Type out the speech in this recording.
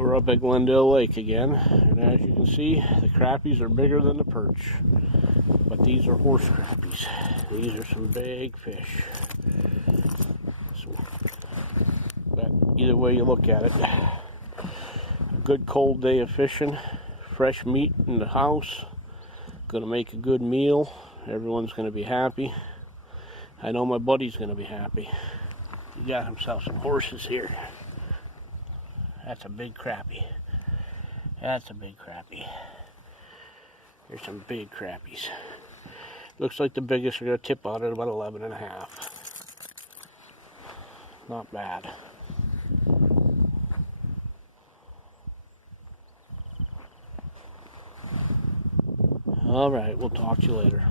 We're up at Glendale Lake again, and as you can see, the crappies are bigger than the perch. But these are horse crappies. These are some big fish. But either way you look at it, a good cold day of fishing, fresh meat in the house, gonna make a good meal. Everyone's gonna be happy. I know my buddy's gonna be happy. He got himself some horses here. That's a big crappie. That's a big crappie. There's some big crappies. Looks like the biggest are going to tip out at about 11.5. Not bad. All right, we'll talk to you later.